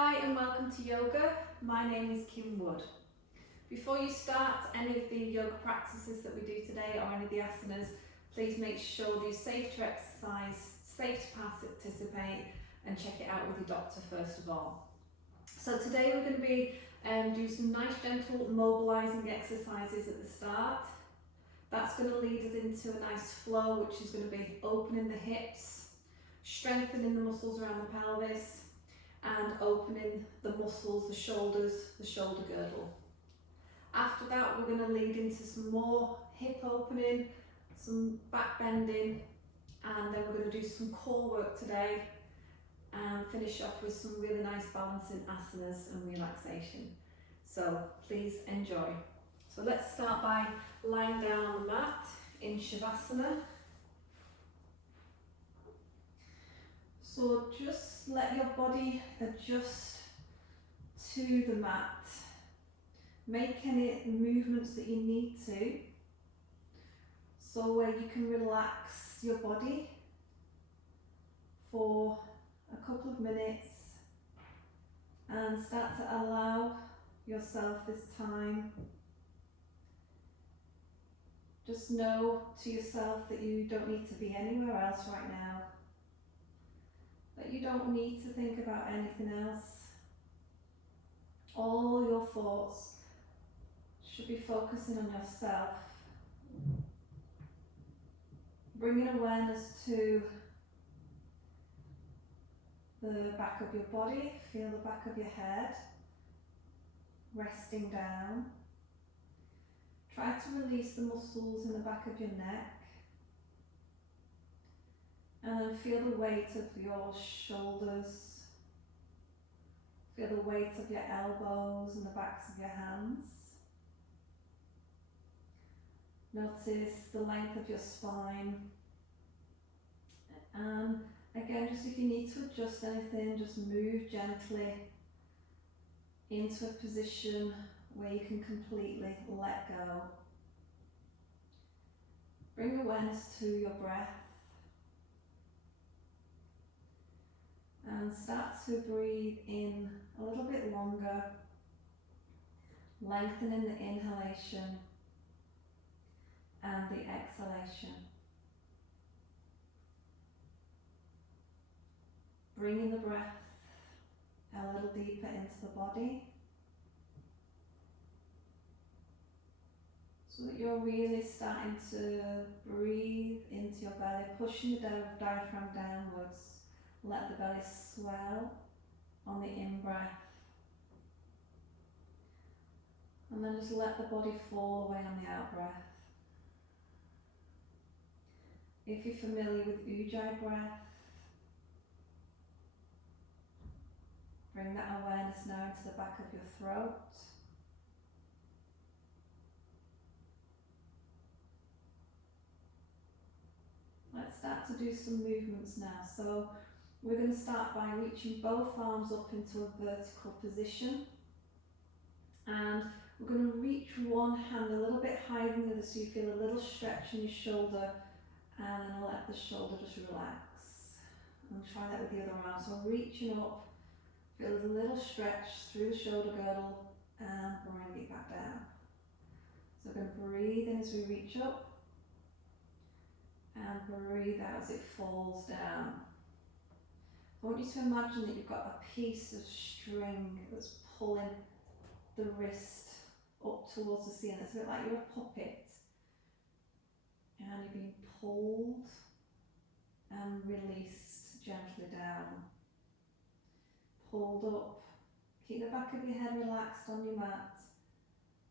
Hi and welcome to yoga. My name is Kim Wood. Before you start any of the yoga practices that we do today or any of the asanas, please make sure that you're safe to exercise, safe to participate, and check it out with your doctor first of all. So today we're going to be doing some nice gentle mobilising exercises at the start. That's going to lead us into a nice flow, which is going to be opening the hips, strengthening the muscles around the pelvis, and opening the muscles, the shoulders, the shoulder girdle. After that, we're going to lead into some more hip opening, some back bending, and then we're going to do some core work today and finish off with some really nice balancing asanas and relaxation. So please enjoy. So let's start by lying down on the mat in Shavasana. So just let your body adjust to the mat. Make any movements that you need to. So where you can relax your body for a couple of minutes and start to allow yourself this time. Just know to yourself that you don't need to be anywhere else right now. That you don't need to think about anything else. All your thoughts should be focusing on yourself. Bringing awareness to the back of your body. Feel the back of your head resting down. Try to release the muscles in the back of your neck. And then feel the weight of your shoulders. Feel the weight of your elbows and the backs of your hands. Notice the length of your spine. And again, just if you need to adjust anything, just move gently into a position where you can completely let go. Bring awareness to your breath. And start to breathe in a little bit longer, lengthening the inhalation and the exhalation. Bringing the breath a little deeper into the body, so that you're really starting to breathe into your belly, pushing the diaphragm downwards. Let the belly swell on the in-breath. And then just let the body fall away on the out-breath. If you're familiar with Ujjayi breath, bring that awareness now into the back of your throat. Let's start to do some movements now. So we're going to start by reaching both arms up into a vertical position, and we're going to reach one hand a little bit higher than the other so you feel a little stretch in your shoulder, and then let the shoulder just relax. And try that with the other arm. So reaching up, feel a little stretch through the shoulder girdle and bring it back down. So we're going to breathe in as we reach up and breathe out as it falls down. I want you to imagine that you've got a piece of string that's pulling the wrist up towards the ceiling. It's a bit like you're a puppet and you're being pulled and released gently down. Pulled up. Keep the back of your head relaxed on your mat.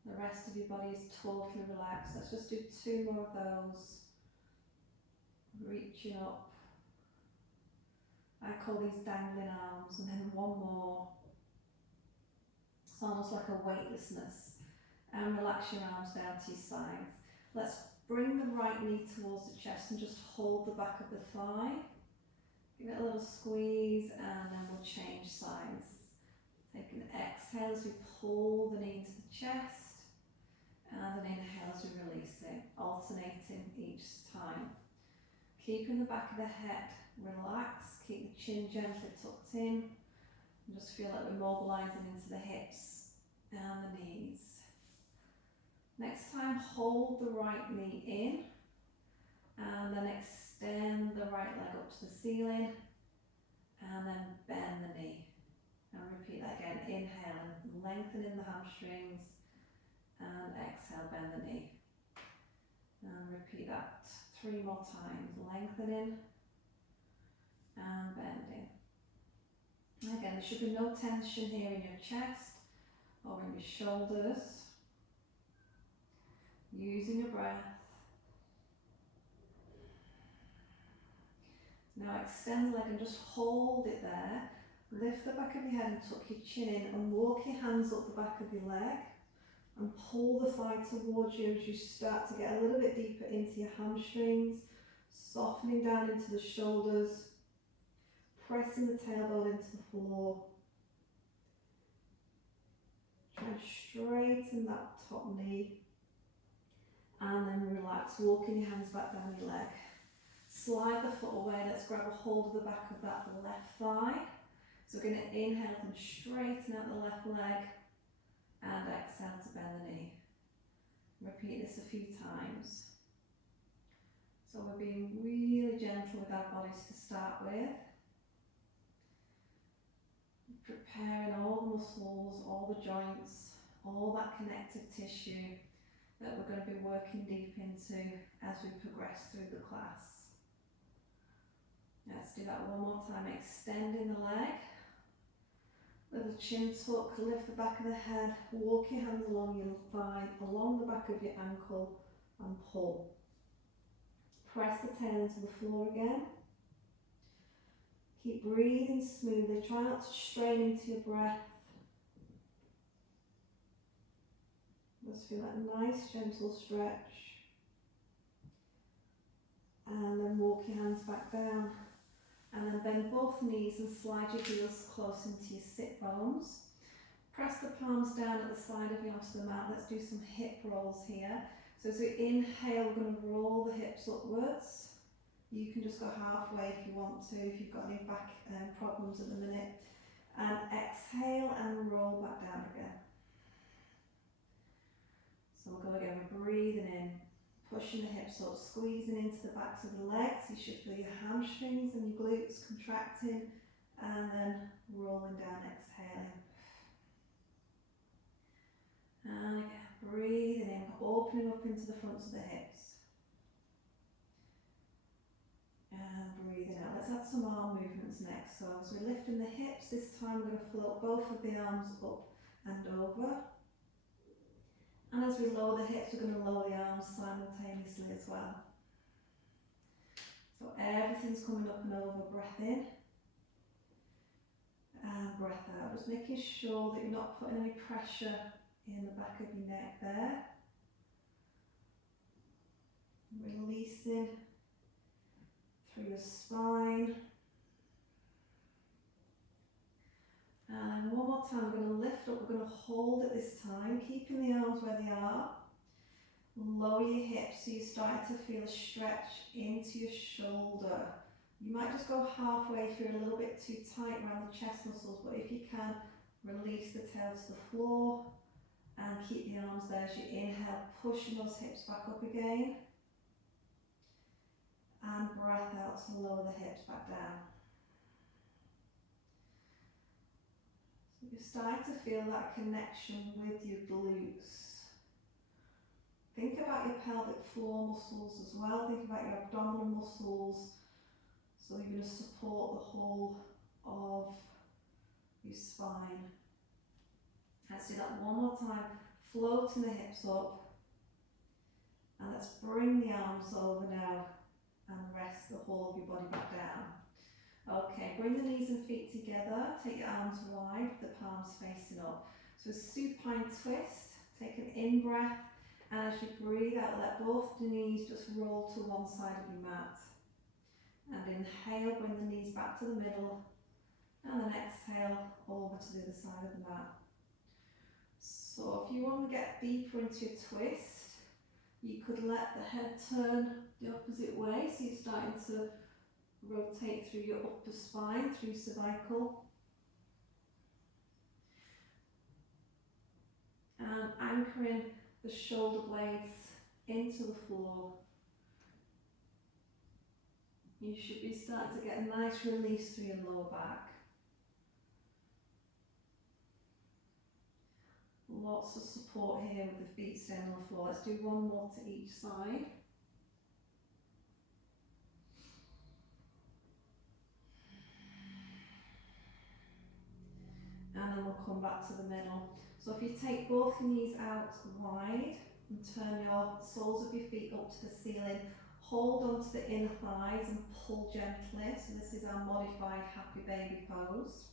The rest of your body is totally relaxed. Let's just do 2 more of those. Reaching up. I call these dangling arms, and then 1 more. It's almost like a weightlessness. And relax your arms down to your sides. Let's bring the right knee towards the chest and just hold the back of the thigh. Give it a little squeeze, and then we'll change sides. Take an exhale as we pull the knee into the chest, and an inhale as we release it, alternating each time. Keeping the back of the head relaxed, keep the chin gently tucked in, And just feel like we're mobilising into the hips and the knees. Next time, hold the right knee in and then extend the right leg up to the ceiling and then bend the knee. And repeat that again. Inhale and lengthening the hamstrings and exhale, bend the knee. And repeat that 3 more times. Lengthening and bending. And again, there should be no tension here in your chest or in your shoulders. Using your breath. Now extend the leg and just hold it there. Lift the back of your head and tuck your chin in and walk your hands up the back of your leg and pull the thigh towards you as you start to get a little bit deeper into your hamstrings, softening down into the shoulders, pressing the tailbone into the floor. Try and straighten that top knee and then relax, walking your hands back down your leg. Slide the foot away, let's grab a hold of the back of that left thigh. So we're going to inhale and straighten out the left leg and exhale to bend the knee. Repeat this a few times. So we're being really gentle with our bodies to start with. Preparing all the muscles, all the joints, all that connective tissue that we're going to be working deep into as we progress through the class. Let's do that one more time, extending the leg. Little chin tuck, lift the back of the head, walk your hands along your thigh, along the back of your ankle and pull. Press the tail into the floor again. Keep breathing smoothly, try not to strain into your breath. Just feel that nice gentle stretch. And then walk your hands back down. And then bend both knees and slide your heels close into your sit bones. Press the palms down at the side of you onto the mat. Let's do some hip rolls here. So as we inhale, we're going to roll the hips upwards. You can just go halfway if you want to, if you've got any back problems at the minute. And exhale and roll back down again. So we'll go again, we're breathing in. Pushing the hips up, squeezing into the backs of the legs. You should feel your hamstrings and your glutes contracting and then rolling down, exhaling. And again, breathing in, opening up into the fronts of the hips. And breathing out. Let's add some arm movements next. So as we're lifting the hips, this time we're going to float both of the arms up and over. And as we lower the hips, we're going to lower the arms simultaneously as well. So everything's coming up and over, breath in and breath out. Just making sure that you're not putting any pressure in the back of your neck there. Releasing through your spine. And one more time, we're going to lift up, we're going to hold it this time, keeping the arms where they are. Lower your hips so you start to feel a stretch into your shoulder. You might just go halfway if you're a little bit too tight around the chest muscles, but if you can, release the tail to the floor and keep the arms there as you inhale, pushing those hips back up again. And breath out to lower the hips back down. You're starting to feel that connection with your glutes. Think about your pelvic floor muscles as well. Think about your abdominal muscles. So you're going to support the whole of your spine. Let's do that one more time. Floating the hips up. And let's bring the arms over now and rest the whole of your body back down. Okay, bring the knees and feet together, take your arms wide, the palms facing up. So a supine twist, take an in-breath, and as you breathe out, let both the knees just roll to one side of your mat. And inhale, bring the knees back to the middle, and then exhale over to the other side of the mat. So if you want to get deeper into your twist, you could let the head turn the opposite way, so you're starting to rotate through your upper spine, through cervical. And anchoring the shoulder blades into the floor. You should be starting to get a nice release through your lower back. Lots of support here with the feet staying on the floor. Let's do one more to each side. And then we'll come back to the middle. So if you take both your knees out wide and turn your soles of your feet up to the ceiling, hold onto the inner thighs and pull gently. So this is our modified happy baby pose.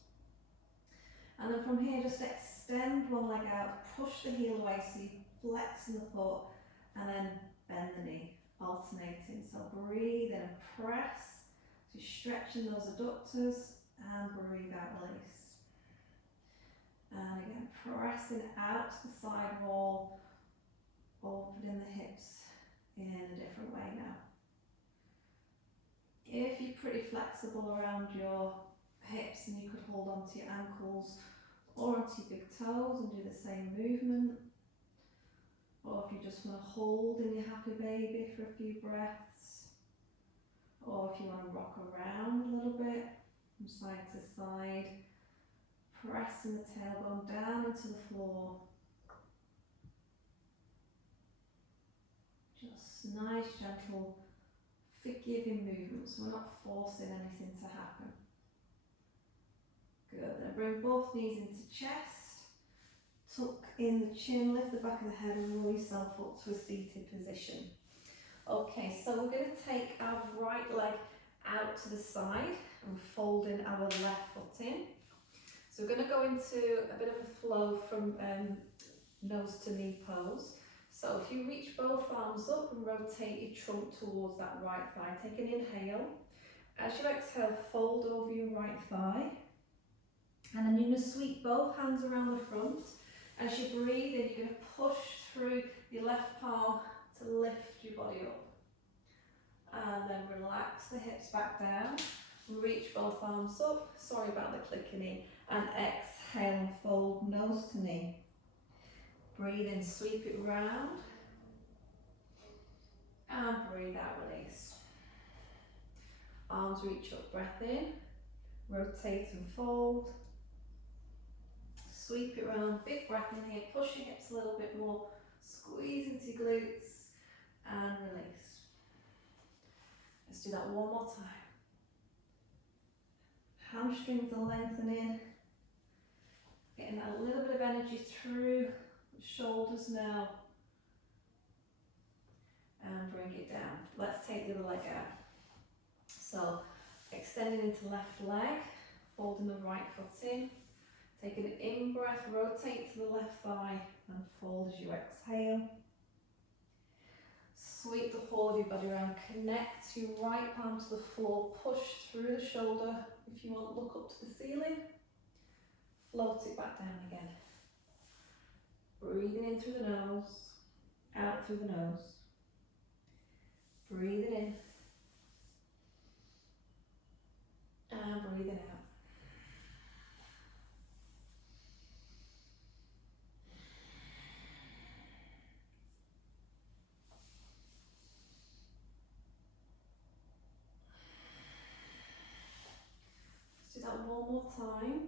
And then from here, just extend one leg out, push the heel away so you flex in the foot, and then bend the knee, alternating. So breathe in and press. So you're stretching those adductors, and breathe out, release. And again, pressing out to the side wall, opening the hips in a different way now. If you're pretty flexible around your hips, and you could hold onto your ankles or onto your big toes and do the same movement. Or if you just want to hold in your happy baby for a few breaths. Or if you want to rock around a little bit from side to side, pressing the tailbone down into the floor. Just nice, gentle, forgiving movements. We're not forcing anything to happen. Good, then bring both knees into chest, tuck in the chin, lift the back of the head and roll yourself up to a seated position. Okay, so we're going to take our right leg out to the side and folding our left foot in. So we're going to go into a bit of a flow from nose to knee pose. So if you reach both arms up and rotate your trunk towards that right thigh, take an inhale. As you exhale, fold over your right thigh. And then you're going to sweep both hands around the front. As you breathe in, you're going to push through your left palm to lift your body up. And then relax the hips back down. Reach both arms up. Sorry about the clicking in. And exhale and fold nose to knee. Breathe in, sweep it round. And breathe out, release. Arms reach up, breath in. Rotate and fold. Sweep it round, big breath in here, push your hips a little bit more, squeeze into your glutes and release. Let's do that one more time. Hamstrings are lengthening, getting that little bit of energy through the shoulders now. And bring it down. Let's take the other leg out. So extending into left leg, folding the right foot in. Take an in-breath, rotate to the left thigh and fold as you exhale. Sweep the whole of your body around, connect your right palm to the floor, push through the shoulder. If you want, look up to the ceiling. Float it back down again. Breathing in through the nose, out through the nose. Breathing in. And breathing out. Let's do that one more time.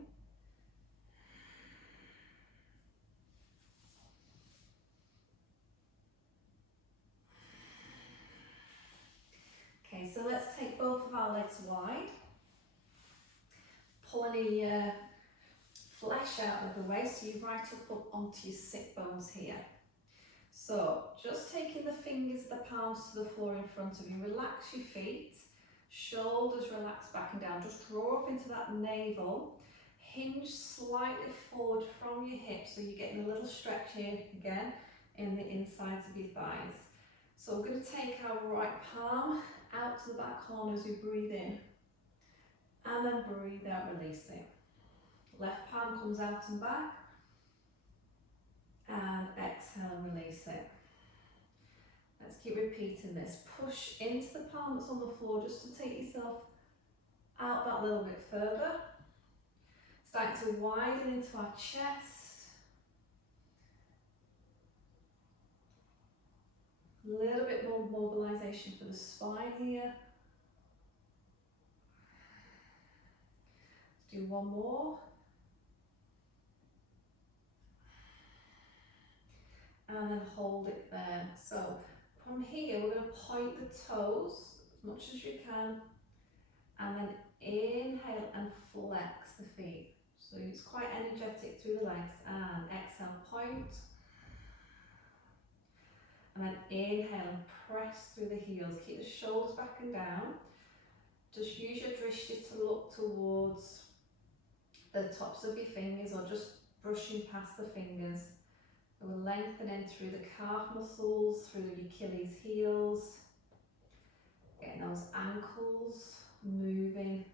Okay, so let's take both of our legs wide. Pull any flesh out of the way, so you right up onto your sit bones here. So just taking the fingers of the palms to the floor in front of you, relax your feet, shoulders relax back and down, just draw up into that navel, hinge slightly forward from your hips so you're getting a little stretch here again in the insides of your thighs. So we're going to take our right palm out to the back corner as we breathe in and then breathe out, releasing. Left palm comes out and back and exhale, release it. Let's keep repeating this. Push into the palm that's on the floor just to take yourself out that little bit further. Starting to widen into our chest A little bit more mobilisation for the spine here. Let's do one more. And then hold it there. So from here, we're going to point the toes as much as you can, and then inhale and flex the feet. So it's quite energetic through the legs, and exhale, point. And then inhale and press through the heels. Keep the shoulders back and down. Just use your drishti to look towards the tops of your fingers, or just brushing past the fingers. So we're lengthening through the calf muscles, through your Achilles heels, getting those ankles moving.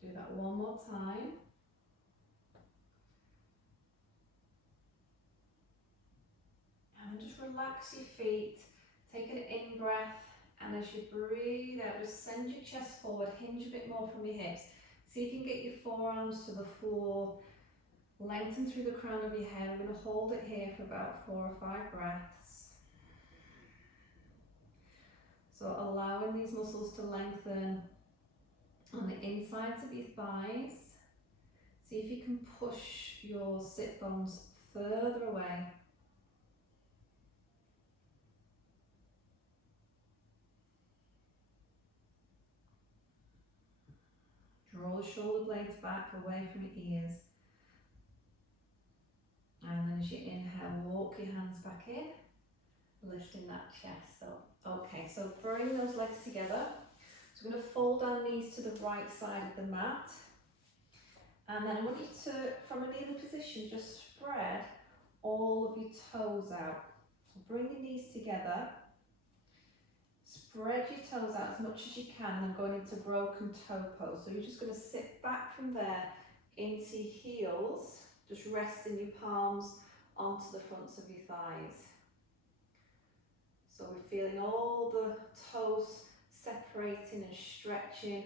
Do that one more time. And then just relax your feet, take an in breath, and as you breathe out, just send your chest forward, hinge a bit more from your hips. So you can get your forearms to the floor, lengthen through the crown of your head. We're going to hold it here for about 4 or 5 breaths. So allowing these muscles to lengthen on the insides of your thighs. See if you can push your sit bones further away. Draw the shoulder blades back away from your ears. And then as you inhale, walk your hands back in, lifting that chest up. Okay, so bring those legs together. So we're going to fold our knees to the right side of the mat. And then I want you to, from a kneeling position, just spread all of your toes out. So bring your knees together. Spread your toes out as much as you can, and then going into broken toe pose. So you're just going to sit back from there into your heels, just resting your palms onto the fronts of your thighs. So we're feeling all the toes separating and stretching.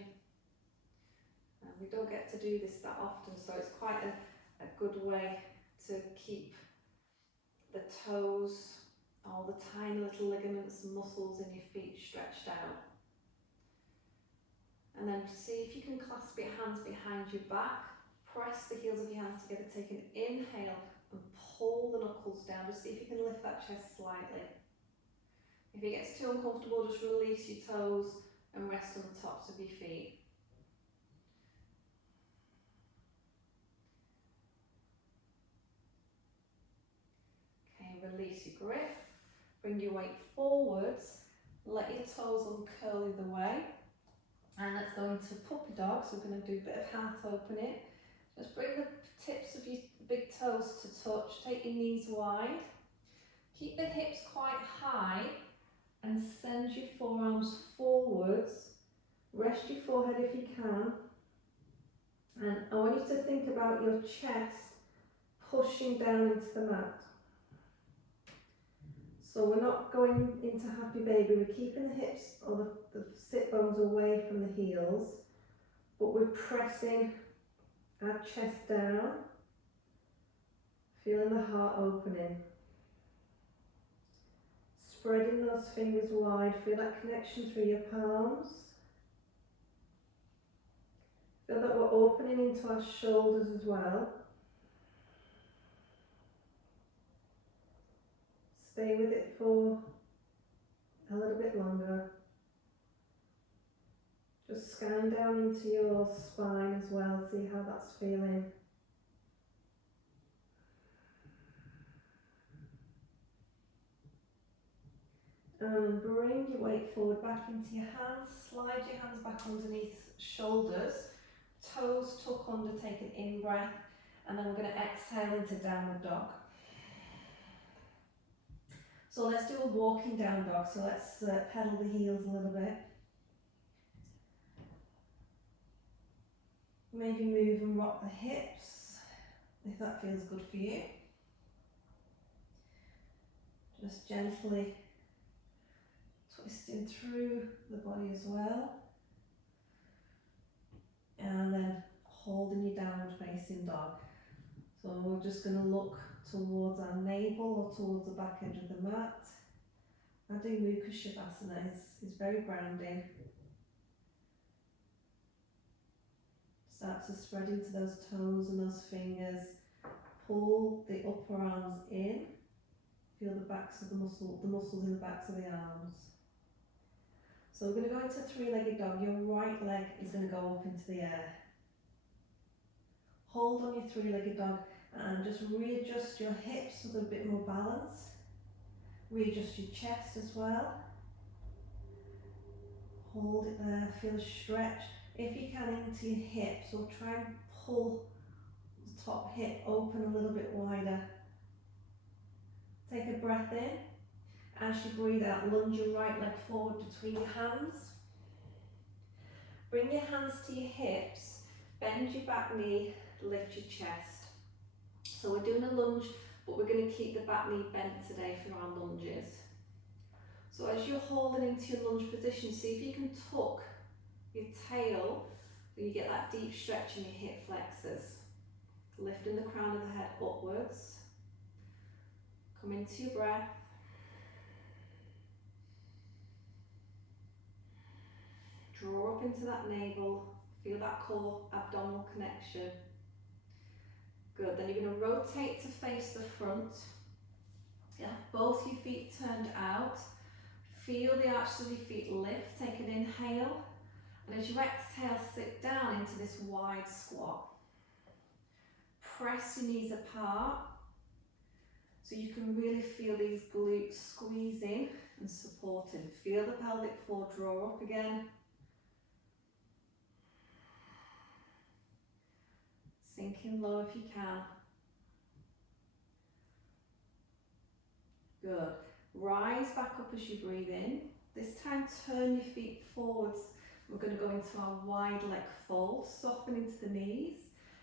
And we don't get to do this that often, so it's quite a good way to keep the toes, all the tiny little ligaments and muscles in your feet stretched out. And then see if you can clasp your hands behind your back, press the heels of your hands together, take an inhale and pull the knuckles down. Just see if you can lift that chest slightly. If it gets too uncomfortable, just release your toes and rest on the tops of your feet. Okay, release your grip. Bring your weight forwards. Let your toes uncurl either way. And let's go into puppy dog. So we're going to do a bit of heart opening. Just bring the tips of your big toes to touch. Take your knees wide. Keep the hips quite high and send your forearms forwards. Rest your forehead if you can. And I want you to think about your chest pushing down into the mat. So we're not going into happy baby, we're keeping the hips or the sit bones away from the heels, but we're pressing our chest down, feeling the heart opening. Spreading those fingers wide, feel that connection through your palms. Feel that we're opening into our shoulders as well. Stay with it for a little bit longer. Just scan down into your spine as well, see how that's feeling. And bring your weight forward back into your hands, slide your hands back underneath shoulders, toes tuck under, take an in breath, and then we're going to exhale into downward dog. So let's do a walking down dog, so let's pedal the heels a little bit. Maybe move and rock the hips, if that feels good for you. Just gently twisting through the body as well. And then holding your downward facing dog. So we're just going to look towards our navel or towards the back edge of the mat. Adho Mukha Shavasana is very grounding. Start to spread into those toes and those fingers. Pull the upper arms in. Feel the backs of the muscles in the backs of the arms. So we're going to go into three-legged dog. Your right leg is going to go up into the air. Hold on your three-legged dog and just readjust your hips with a bit more balance. Readjust your chest as well. Hold it there, feel a stretch. If you can, into your hips, or try and pull the top hip open a little bit wider. Take a breath in. As you breathe out, lunge your right leg forward between your hands. Bring your hands to your hips, bend your back knee, lift your chest. So we're doing a lunge, but we're going to keep the back knee bent today for our lunges. So as you're holding into your lunge position, see if you can tuck your tail so you get that deep stretch in your hip flexors. Lifting the crown of the head upwards. Come into your breath. Draw up into that navel. Feel that core abdominal connection. Good, then you're going to rotate to face the front. You have both your feet turned out. Feel the arches of your feet lift. Take an inhale. And as you exhale, sit down into this wide squat. Press your knees apart so you can really feel these glutes squeezing and supporting. Feel the pelvic floor draw up again. Sink in low if you can. Good. Rise back up as you breathe in. This time turn your feet forwards. We're going to go into our wide leg fold. Soften into the knees.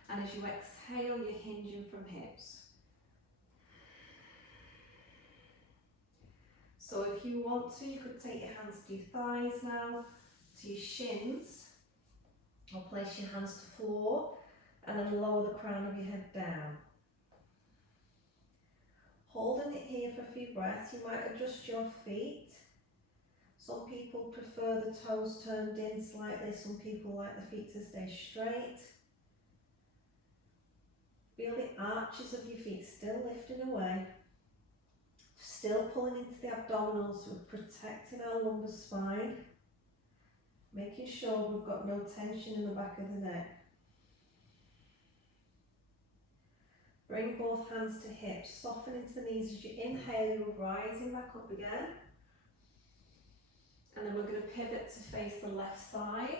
And as you exhale, you're hinging from hips. So if you want to, you could take your hands to your thighs now, to your shins. Or place your hands to floor. And then lower the crown of your head down. Holding it here for a few breaths, you might adjust your feet. Some people prefer the toes turned in slightly, some people like the feet to stay straight. Feel the arches of your feet still lifting away. Still pulling into the abdominals, so we're protecting our lumbar spine. Making sure we've got no tension in the back of the neck. Bring both hands to hips, soften into the knees as you inhale, you're rising back up again. And then we're going to pivot to face the left side.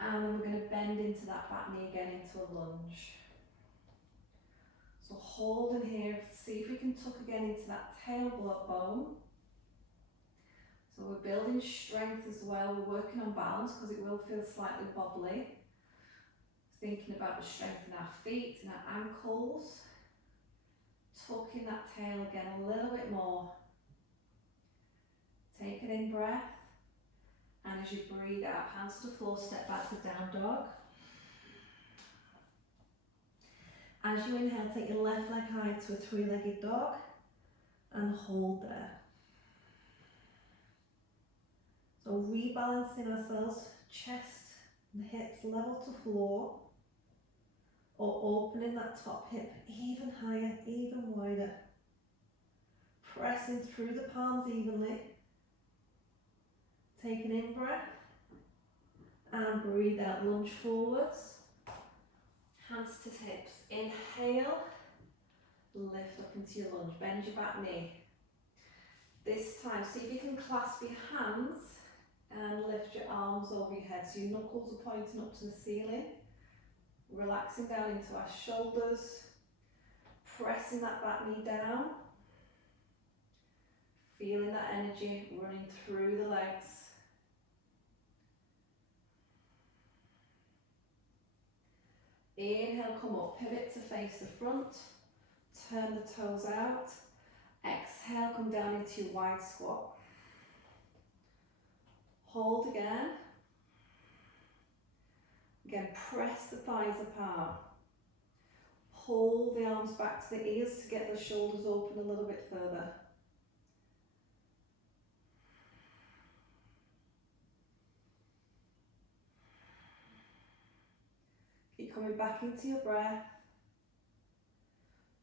And then we're going to bend into that back knee again into a lunge. So hold in here, see if we can tuck again into that tailbone. So we're building strength as well, we're working on balance because it will feel slightly wobbly. Thinking about the strength in our feet and our ankles. Tucking that tail again a little bit more. Take an in breath. And as you breathe out, hands to floor, step back to down dog. As you inhale, take your left leg high to a three-legged dog. And hold there. So rebalancing ourselves, chest and hips level to floor. Or opening that top hip even higher, even wider. Pressing through the palms evenly. Take an in breath. And breathe out, lunge forwards. Hands to hips. Inhale. Lift up into your lunge. Bend your back knee. This time, see if you can clasp your hands and lift your arms over your head. So your knuckles are pointing up to the ceiling. Relaxing down into our shoulders, pressing that back knee down, feeling that energy running through the legs. Inhale, come up, pivot to face the front, turn the toes out. Exhale, come down into your wide squat. Hold again. Again, press the thighs apart. Pull the arms back to the ears to get the shoulders open a little bit further. Keep coming back into your breath.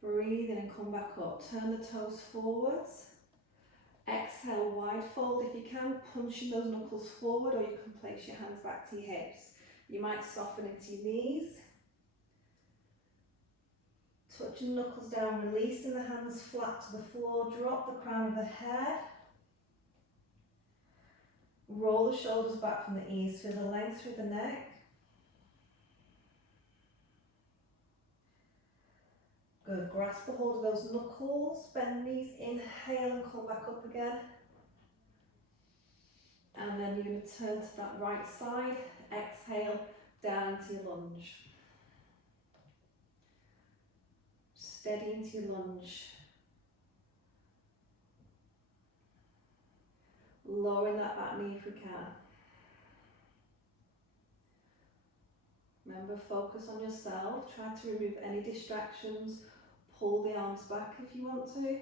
Breathe in and come back up. Turn the toes forwards. Exhale, wide fold if you can, punching those knuckles forward, or you can place your hands back to your hips. You might soften into your knees. Touching the knuckles down, releasing the hands flat to the floor, drop the crown of the head. Roll the shoulders back from the ears, feel the length through the neck. Good, grasp a hold of those knuckles, bend the knees, inhale and come back up again. And then you're going to turn to that right side, exhale, down to your lunge. Steady into your lunge. Lowering that back knee if we can. Remember, focus on yourself. Try to remove any distractions. Pull the arms back if you want to.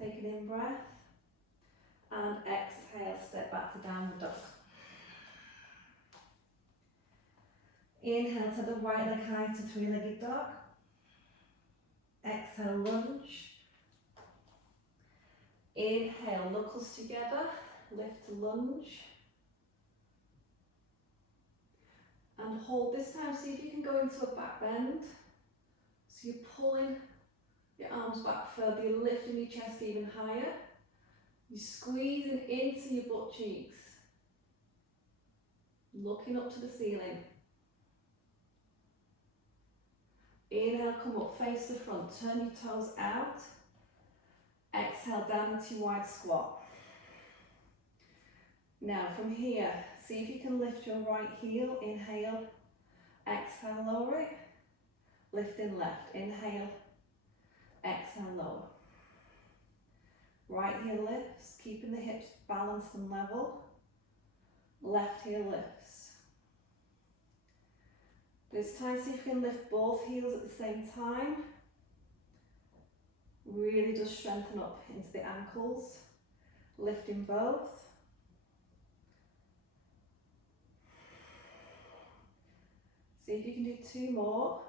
Take an in-breath. And exhale, step back to downward dog. Inhale to the right leg high to three-legged dog. Exhale, lunge. Inhale, knuckles together, lift to lunge. And hold this time, see if you can go into a back bend. So you're pulling your arms back further, you're lifting your chest even higher. You're squeezing into your butt cheeks. Looking up to the ceiling. Inhale, come up, face the front, turn your toes out. Exhale, down into your wide squat. Now from here, see if you can lift your right heel, inhale, exhale, lower it. Lifting left, inhale, exhale, lower. Right heel lifts, keeping the hips balanced and level. Left heel lifts. This time, see if you can lift both heels at the same time. Really just strengthen up into the ankles. Lifting both. See if you can do two more.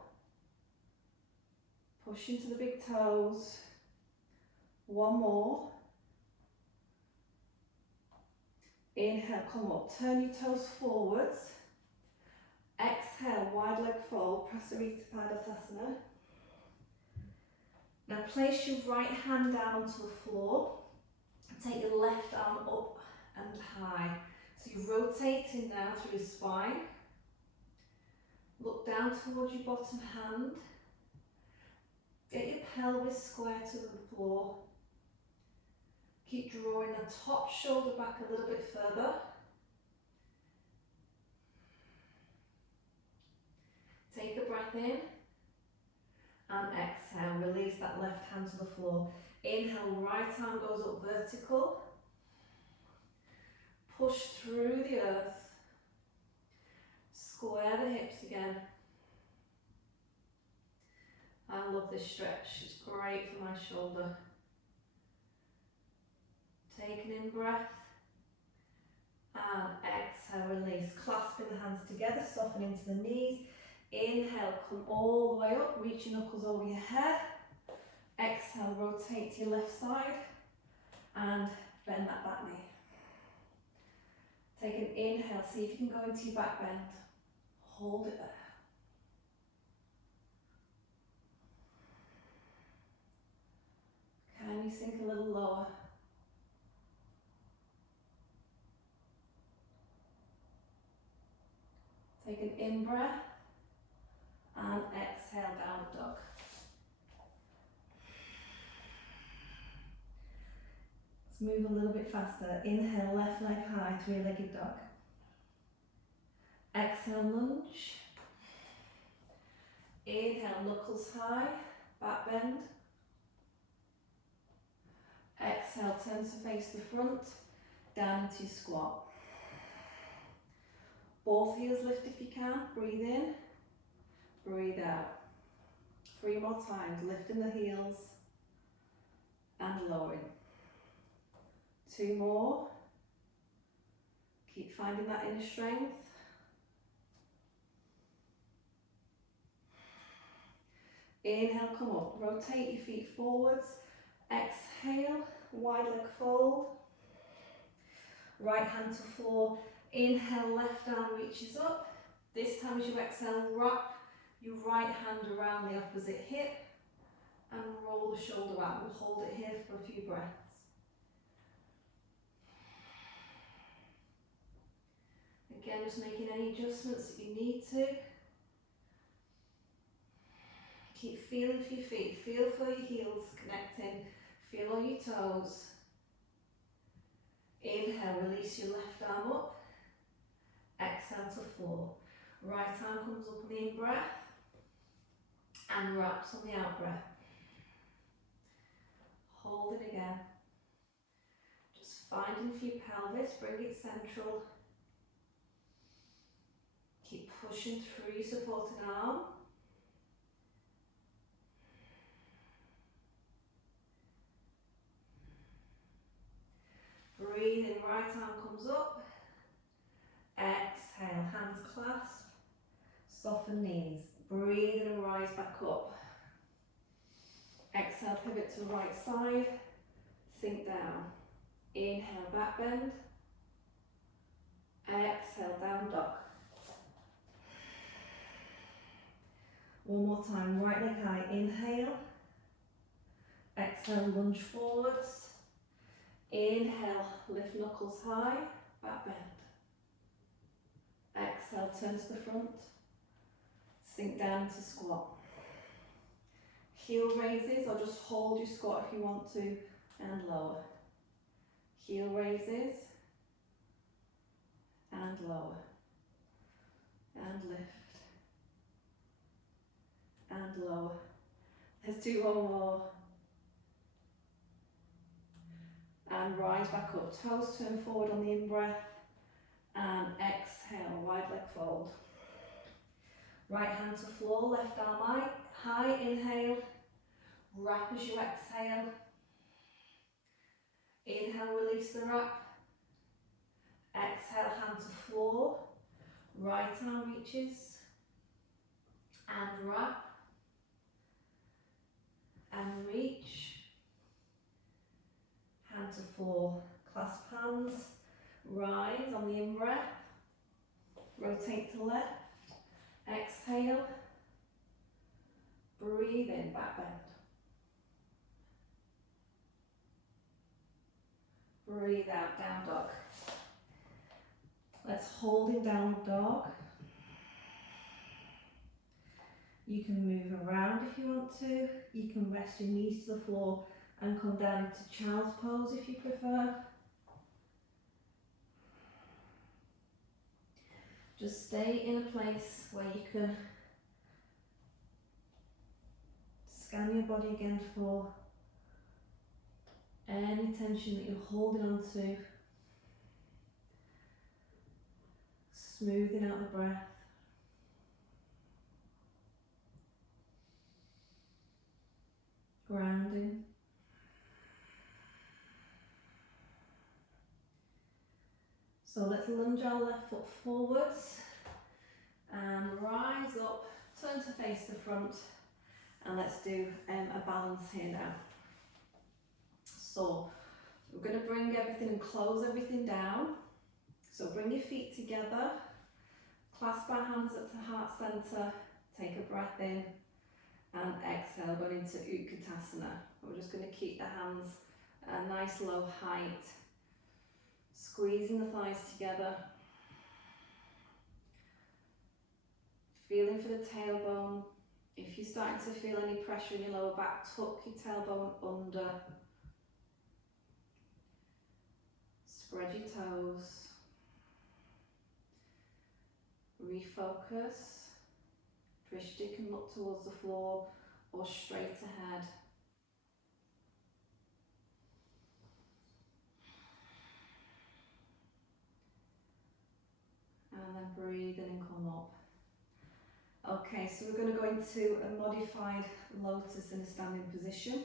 Push into the big toes. One more. Inhale, come up. Turn your toes forwards. Exhale, wide leg fold, Prasarita Padasana. Now place your right hand down onto the floor. Take your left arm up and high. So you're rotating now through your spine. Look down towards your bottom hand. Get your pelvis square to the floor. Keep drawing the top shoulder back a little bit further. Take a breath in and exhale. Release that left hand to the floor. Inhale, right arm goes up vertical. Push through the earth. Square the hips again. I love this stretch. It's great for my shoulder. Take an in breath. And exhale, release. Clasping the hands together, soften into the knees. Inhale, come all the way up, reach your knuckles over your head. Exhale, rotate to your left side and bend that back knee. Take an inhale, see if you can go into your back bend. Hold it there. Can you sink a little lower? Take an in breath. And exhale, downward dog. Let's move a little bit faster. Inhale, left leg high, three-legged dog. Exhale, lunge. Inhale, knuckles high, back bend. Exhale, turn to face the front, down into your squat. Both heels lift if you can, breathe in. Breathe out. 3 more times, lifting the heels and lowering. 2 more. Keep finding that inner strength. Inhale, come up. Rotate your feet forwards. Exhale, wide leg fold. Right hand to floor. Inhale, left arm reaches up. This time as you exhale, wrap your right hand around the opposite hip and roll the shoulder out. We'll hold it here for a few breaths. Again, just making any adjustments that you need to. Keep feeling for your feet, feel for your heels connecting, feel all your toes. Inhale, release your left arm up. Exhale to floor. Right arm comes up on the in-breath and wraps on the out-breath. Hold it again. Just finding for your pelvis, bring it central. Keep pushing through your supporting arm. Breathe in, right arm comes up. Exhale, hands clasp. Soften knees. Breathe in and rise back up. Exhale, pivot to the right side. Sink down. Inhale, back bend. Exhale, down dog. One more time, right leg high. Inhale. Exhale, lunge forwards. Inhale, lift knuckles high, back bend. Exhale, turn to the front. Sink down to squat. Heel raises, or just hold your squat if you want to, and lower. Heel raises, and lower. And lift. And lower. Let's do one more. And rise back up. Toes turn forward on the in-breath. And exhale, wide leg fold. Right hand to floor, left arm high. Inhale. Wrap as you exhale. Inhale, release the wrap. Exhale, hand to floor. Right arm reaches. And wrap. And reach. Hand to floor, clasp hands, rise on the in-breath, rotate to left, exhale, breathe in, back bend. Breathe out, down dog. Let's hold in downward dog. You can move around if you want to. You can rest your knees to the floor and come down into child's pose if you prefer. Just stay in a place where you can scan your body again for any tension that you're holding on to. Smoothing out the breath. Grounding. So let's lunge our left foot forwards and rise up, turn to face the front, and let's do a balance here now. So we're going to bring everything and close everything down. So bring your feet together, clasp our hands up to heart center, take a breath in and exhale, going into Utkatasana. We're just going to keep the hands at a nice low height. Squeezing the thighs together, feeling for the tailbone. If you're starting to feel any pressure in your lower back, tuck your tailbone under. Spread your toes. Refocus. Drishti can look towards the floor or straight ahead. And then breathe in and come up. Okay, so we're going to go into a modified lotus in a standing position.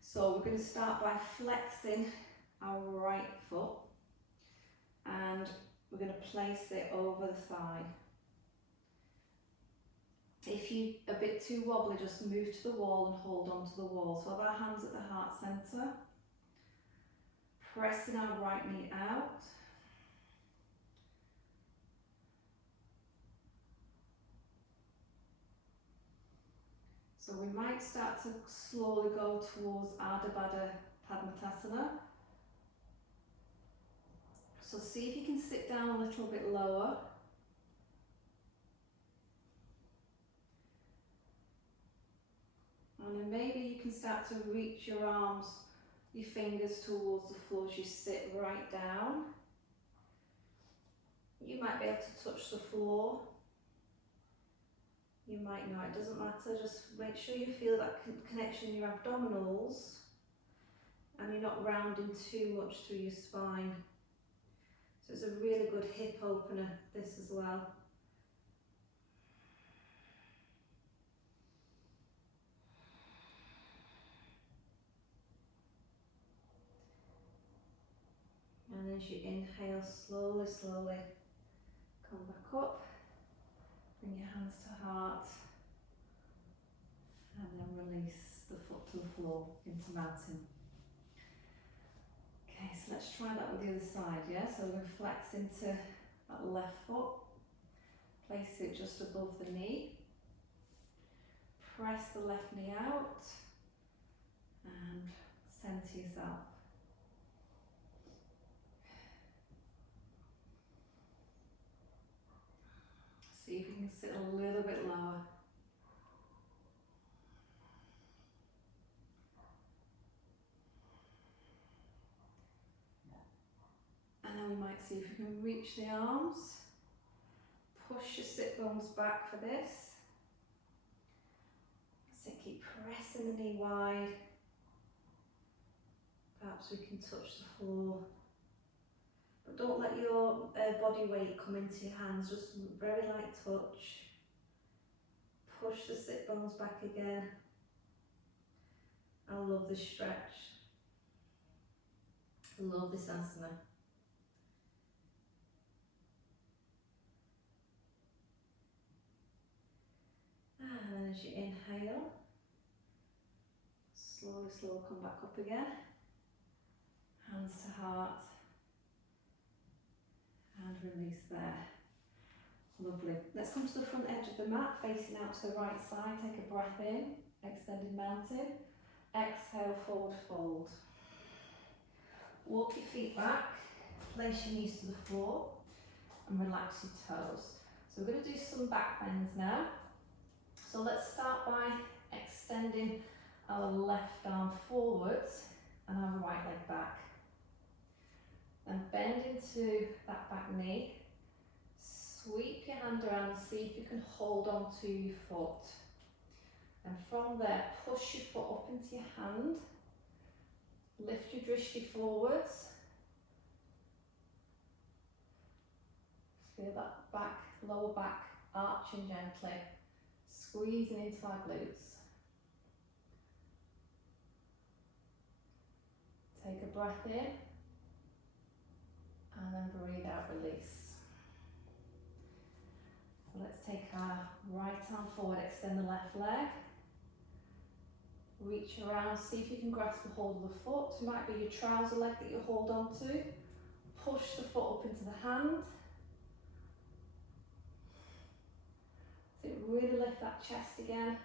So we're going to start by flexing our right foot and we're going to place it over the thigh. If you're a bit too wobbly, just move to the wall and hold on to the wall. So have our hands at the heart centre. Pressing our right knee out. So we might start to slowly go towards Ardha Baddha Padmatasana. So see if you can sit down a little bit lower. And then maybe you can start to reach your arms, your fingers towards the floor as you sit right down. You might be able to touch the floor. You might not, it doesn't matter, just make sure you feel that connection in your abdominals and you're not rounding too much through your spine. So it's a really good hip opener, this as well. And as you inhale, slowly, slowly come back up. Bring your hands to heart. And then release the foot to the floor into mountain. Okay, so let's try that with the other side, yeah? So we're going to flex into that left foot. Place it just above the knee. Press the left knee out. And centre yourself. See if you can sit a little bit lower. And then we might see if you can reach the arms. Push your sit bones back for this. So keep pressing the knee wide. Perhaps we can touch the floor. But don't let your body weight come into your hands, just very light touch. Push the sit bones back again. I love this stretch. I love this asana. And then as you inhale, slowly, slowly come back up again. Hands to heart. And release there. Lovely. Let's come to the front edge of the mat, facing out to the right side. Take a breath in, extended mountain. Exhale, forward fold. Walk your feet back, place your knees to the floor, and relax your toes. So we're going to do some back bends now. So let's start by extending our left arm forwards and our right leg back. Then bend into that back knee. Sweep your hand around and see if you can hold on to your foot. And from there, push your foot up into your hand. Lift your drishti forwards. Feel that back, lower back arching gently. Squeezing into our glutes. Take a breath in. And then breathe out, release. So let's take our right arm forward, extend the left leg. Reach around, see if you can grasp the hold of the foot. It might be your trouser leg that you hold on to. Push the foot up into the hand. So really lift that chest again.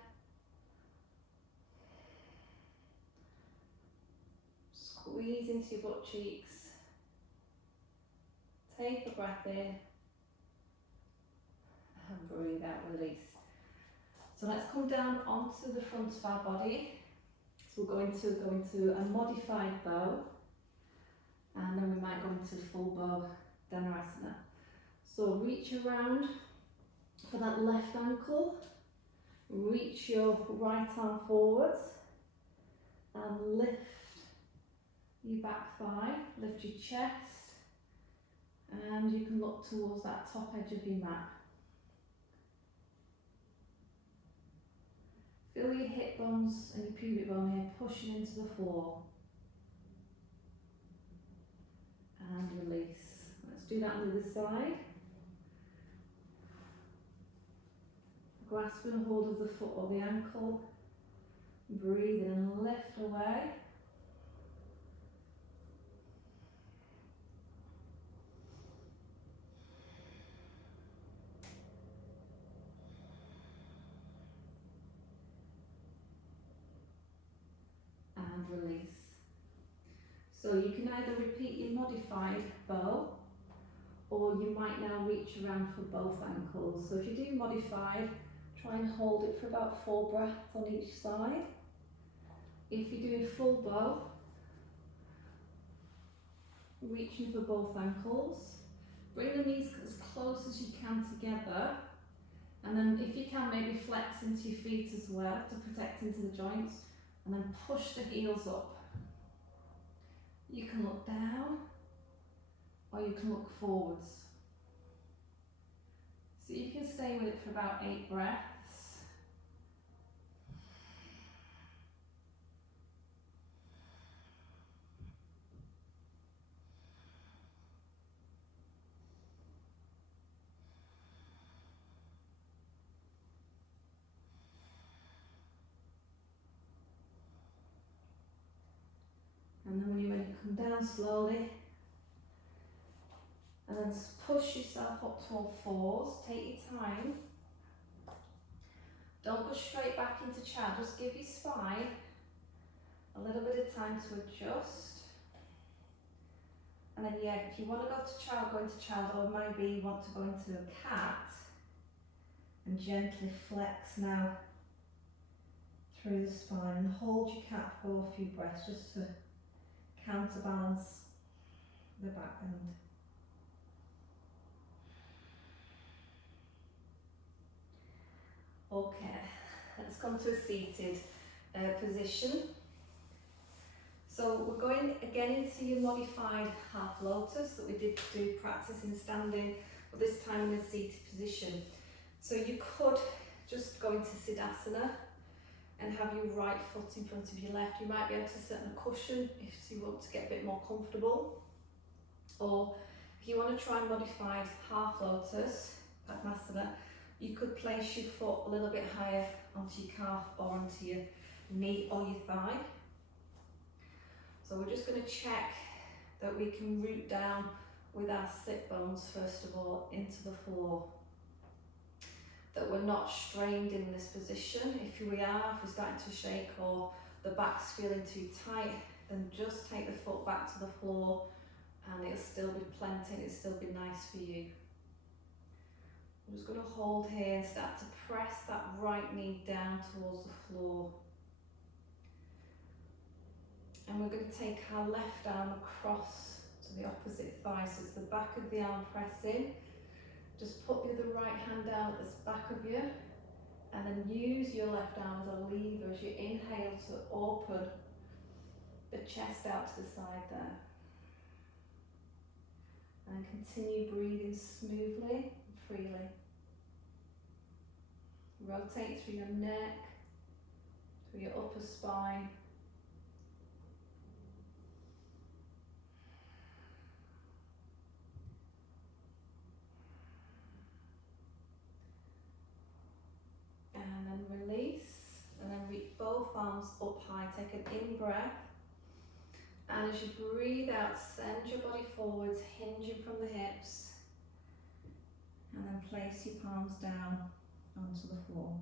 Squeeze into your butt cheeks. Take a breath in and breathe out, release. So let's come down onto the front of our body. So we're going to go into a modified bow, and then we might go into full bow Dhanurasana. So reach around for that left ankle, reach your right arm forwards, and lift your back thigh, lift your chest. And you can look towards that top edge of your mat. Feel your hip bones and your pubic bone here pushing into the floor. And release. Let's do that on the other side. grasping hold of the foot or the ankle. Breathe in and lift away. And release. So you can either repeat your modified bow, or you might now reach around for both ankles. So if you do modified, try and hold it for about 4 breaths on each side. If you're doing full bow, reaching for both ankles, bring the knees as close as you can together, and then if you can, maybe flex into your feet as well to protect into the joints, and then push the heels up. You can look down, or you can look forwards. So you can stay with it for about 8 breaths. And then when you're ready, come down slowly. And then push yourself up to all fours. Take your time. Don't go straight back into child. Just give your spine a little bit of time to adjust. And then yeah, if you want to go to child, go into child, or maybe you want to go into a cat. And gently flex now through the spine and hold your cat for a few breaths just to counterbalance the back end. Okay, let's come to a seated position. So we're going again into your modified half lotus that we did do practice in standing, but this time in a seated position. So you could just go into Siddhasana and have your right foot in front of your left. You might be able to sit on a cushion if you want to get a bit more comfortable. Or if you want to try modified half lotus, Padmasana, you could place your foot a little bit higher onto your calf or onto your knee or your thigh. So we're just going to check that we can root down with our sit bones first of all into the floor. That we're not strained in this position. If we are, if we're starting to shake or the back's feeling too tight, then just take the foot back to the floor and it'll still be plenty, it'll still be nice for you. I'm just going to hold here and start to press that right knee down towards the floor. And we're going to take our left arm across to the opposite thigh, so it's the back of the arm pressing. Just put the other right hand down at the back of you and then use your left arm as a lever as you inhale to open the chest out to the side there. And continue breathing smoothly and freely. Rotate through your neck, through your upper spine. And then release, and then reach both arms up high. Take an in breath, and as you breathe out, send your body forwards, hinging from the hips, and then place your palms down onto the floor.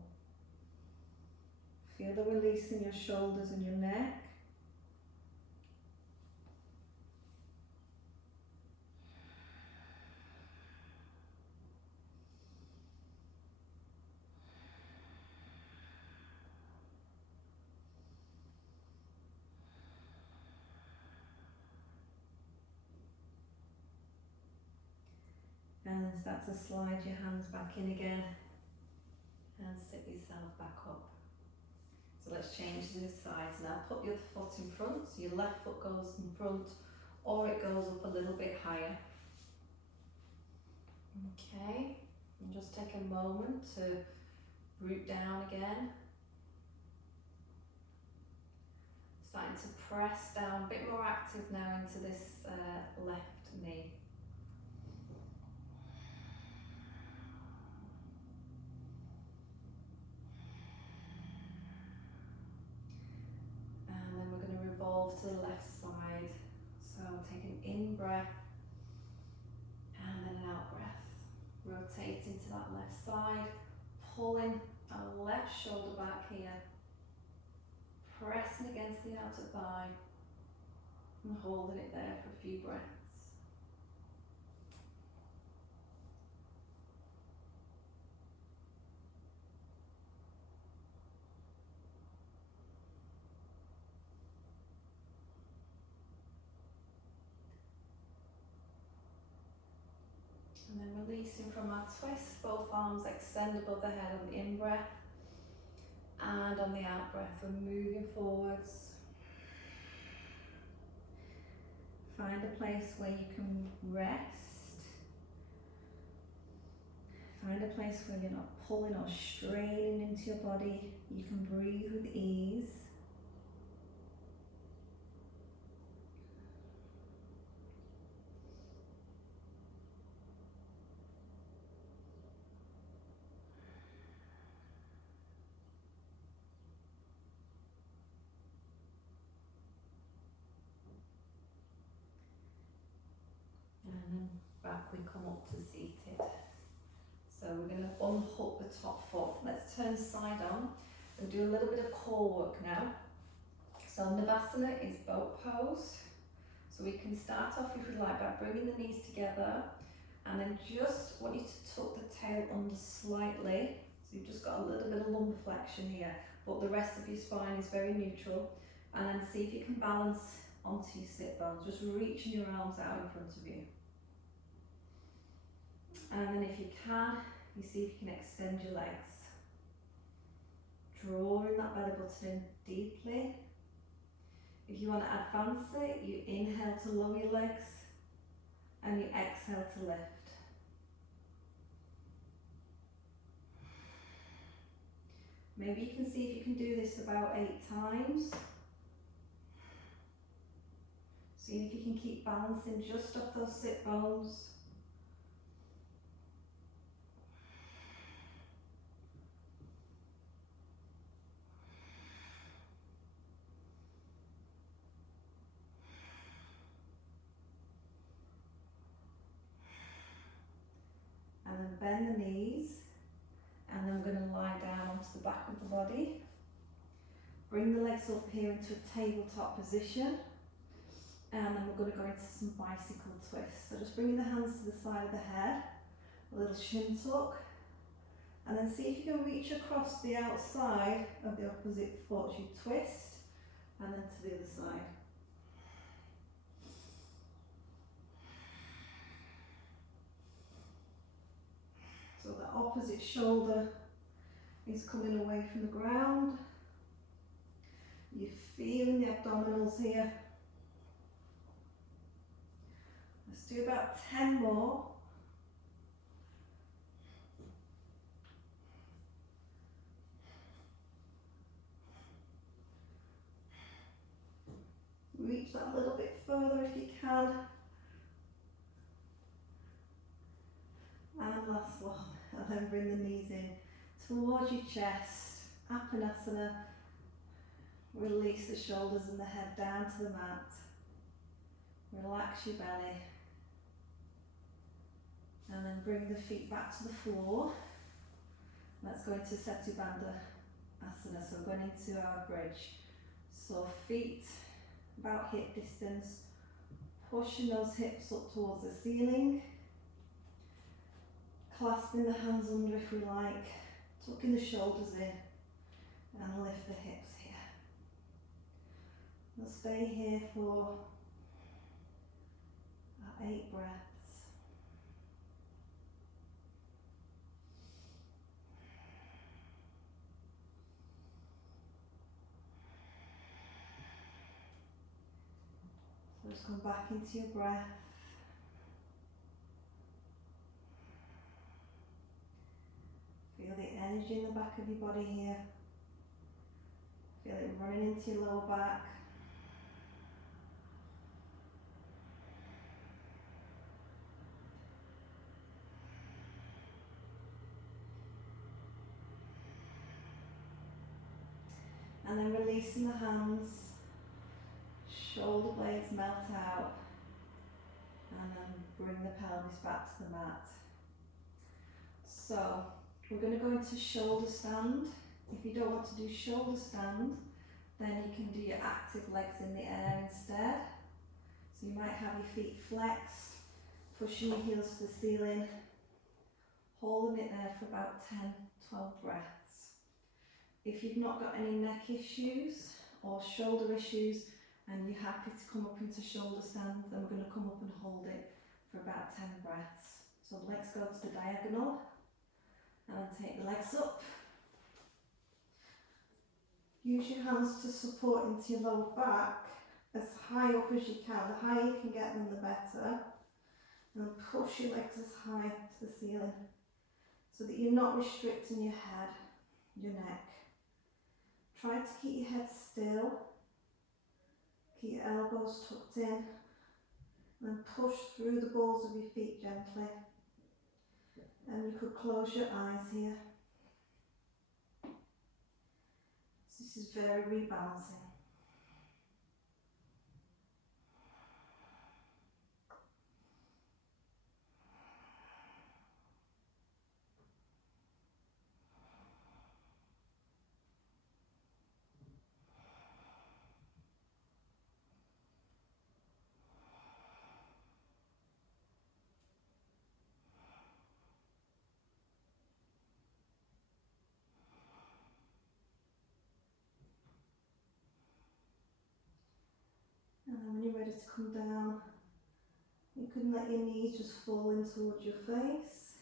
Feel the release in your shoulders and your neck. And then start to slide your hands back in again and sit yourself back up. So let's change the sides now. Put your foot in front, so your left foot goes in front or it goes up a little bit higher. Okay, and just take a moment to root down again. Starting to press down, a bit more active now into this left knee. to the left side. So take an in breath and then an out breath. Rotating to that left side, pulling our left shoulder back here, pressing against the outer thigh and holding it there for a few breaths. And then releasing from our twist, both arms extend above the head on the in breath, and on the out breath we're moving forwards. Find a place where you can rest. Find a place where you're not pulling or straining into your body. You can breathe with ease. And then back we come up to seated. So we're going to unhook the top foot. Let's turn side on and do a little bit of core work now. So Navasana is boat pose. So we can start off, if we like, by bringing the knees together, and then just want you to tuck the tail under slightly. So you've just got a little bit of lumbar flexion here, but the rest of your spine is very neutral. And then see if you can balance onto your sit bones, just reaching your arms out in front of you. And then if you can, you see if you can extend your legs. Drawing that belly button in deeply. If you want to advance it, you inhale to lower your legs and you exhale to lift. Maybe you can see if you can do this about 8 times. See if you can keep balancing just off those sit bones. And then bend the knees, and then we're going to lie down onto the back of the body. Bring the legs up here into a tabletop position, and then we're going to go into some bicycle twists. So just bringing the hands to the side of the head, a little shin tuck, and then see if you can reach across the outside of the opposite foot. You twist, and then to the other side. So the opposite shoulder is coming away from the ground. You're feeling the abdominals here. Let's do about 10 more. Reach that a little bit further if you can. And last one. And then bring the knees in towards your chest. Apanasana. Release the shoulders and the head down to the mat. Relax your belly. And then bring the feet back to the floor. Let's go into Setu Bandha Asana. So we're going into our bridge. So feet about hip distance. Pushing those hips up towards the ceiling. Clasping the hands under if we like, tucking the shoulders in, and lift the hips here. We'll stay here for 8 breaths. So just come back into your breath. Feel the energy in the back of your body here. Feel it running into your lower back. And then releasing the hands, Shoulder blades melt out, and then bring the pelvis back to the mat. So we're going to go into shoulder stand. If you don't want to do shoulder stand, then you can do your active legs in the air instead. So you might have your feet flexed, pushing your heels to the ceiling, holding it there for about 10-12 breaths. If you've not got any neck issues or shoulder issues and you're happy to come up into shoulder stand, then we're going to come up and hold it for about 10 breaths. So legs go to the diagonal, and then take the legs up. Use your hands to support into your lower back as high up as you can. The higher you can get them, the better. And push your legs as high to the ceiling so that you're not restricting your head, your neck. Try to keep your head still. Keep your elbows tucked in. And then push through the balls of your feet gently. And you could close your eyes here. This is very rebalancing. And then when you're ready to come down, you can let your knees just fall in towards your face.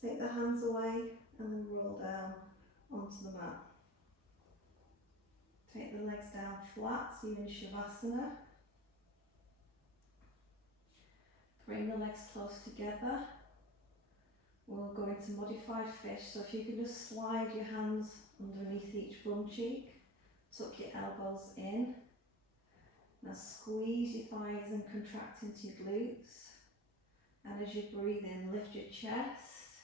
Take the hands away and then roll down onto the mat. Take the legs down flat, so you're in Shavasana. Bring the legs close together. We'll go into modified fish, so if you can just slide your hands underneath each bum cheek, tuck your elbows in. Now squeeze your thighs and contract into your glutes. And as you breathe in, lift your chest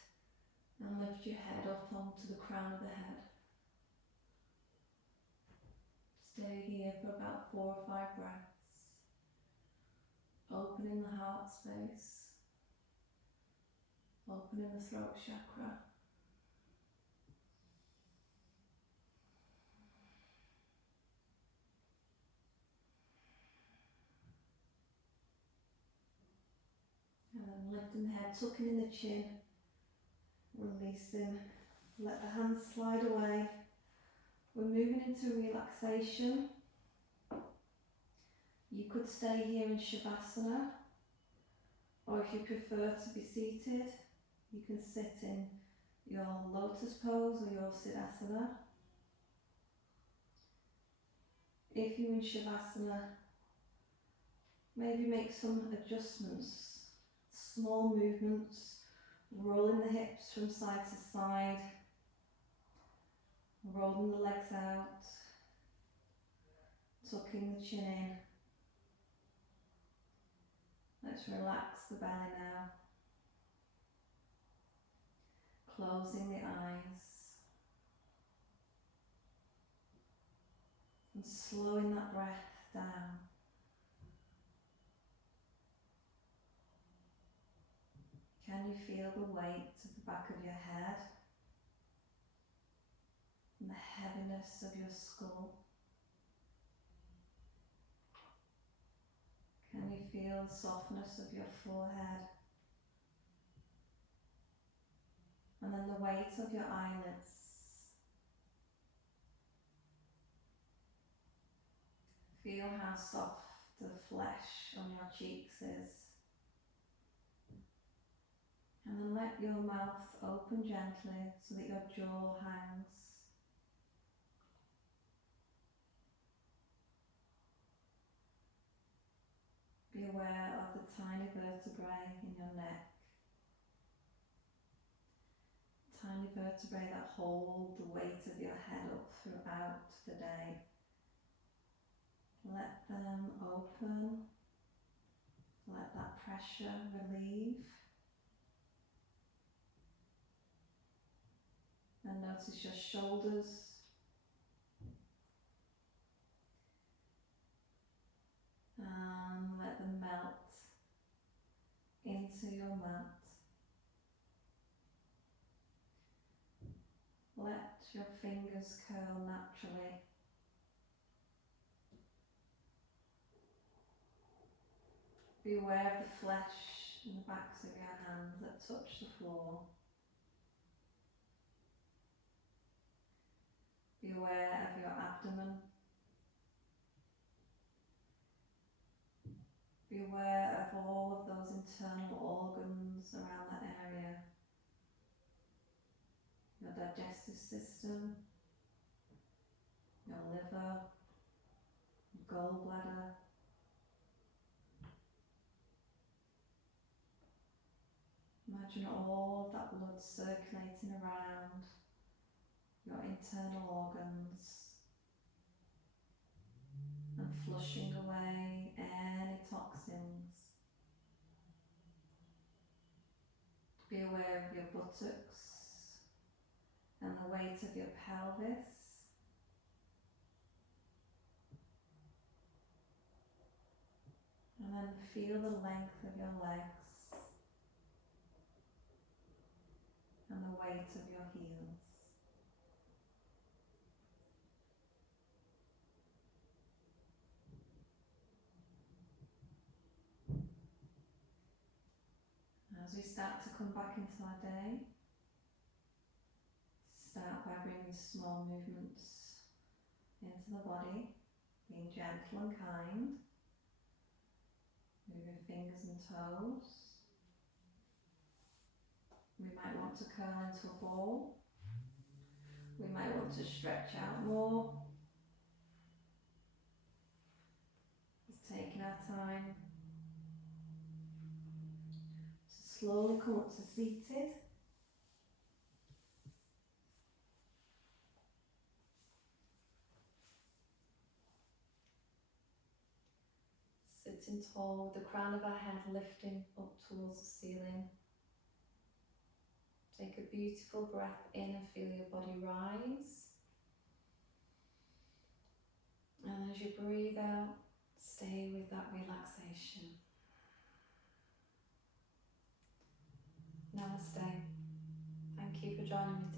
and lift your head up onto the crown of the head. Stay here for about 4 or 5 breaths. Opening the heart space. Opening the throat chakra. And then lifting the head, tucking in the chin, releasing, let the hands slide away. We're moving into relaxation. You could stay here in Shavasana, or if you prefer to be seated, you can sit in your lotus pose or your Siddhasana. If you're in Shavasana, maybe make some adjustments, small movements, rolling the hips from side to side, rolling the legs out, tucking the chin in. Let's relax the belly now. Closing the eyes. And slowing that breath down. Can you feel the weight of the back of your head? And the heaviness of your skull? Can you feel the softness of your forehead? And then the weight of your eyelids. Feel how soft the flesh on your cheeks is. And then let your mouth open gently so that your jaw hangs. Be aware of the tiny vertebrae in your neck. Tiny vertebrae that hold the weight of your head up throughout the day. Let them open. Let that pressure relieve. And notice your shoulders. into your mat. Let your fingers curl naturally. Be aware of the flesh in the backs of your hands that touch the floor. Be aware of your abdomen. Be aware of all of those internal organs around that area. Your digestive system, your liver, your gallbladder. Imagine all of that blood circulating around your internal organs and flushing away any toxins. Be aware of your buttocks and the weight of your pelvis. And then feel the length of your legs and the weight of your heels. As we start to come back into our day, start by bringing small movements into the body, being gentle and kind, moving fingers and toes. We might want to curl into a ball. We might want to stretch out more. Just taking our time to slowly come up to seated. Sitting tall with the crown of our head lifting up towards the ceiling. Take a beautiful breath in and feel your body rise. And as you breathe out, stay with that relaxation. Namaste. Thank you for joining me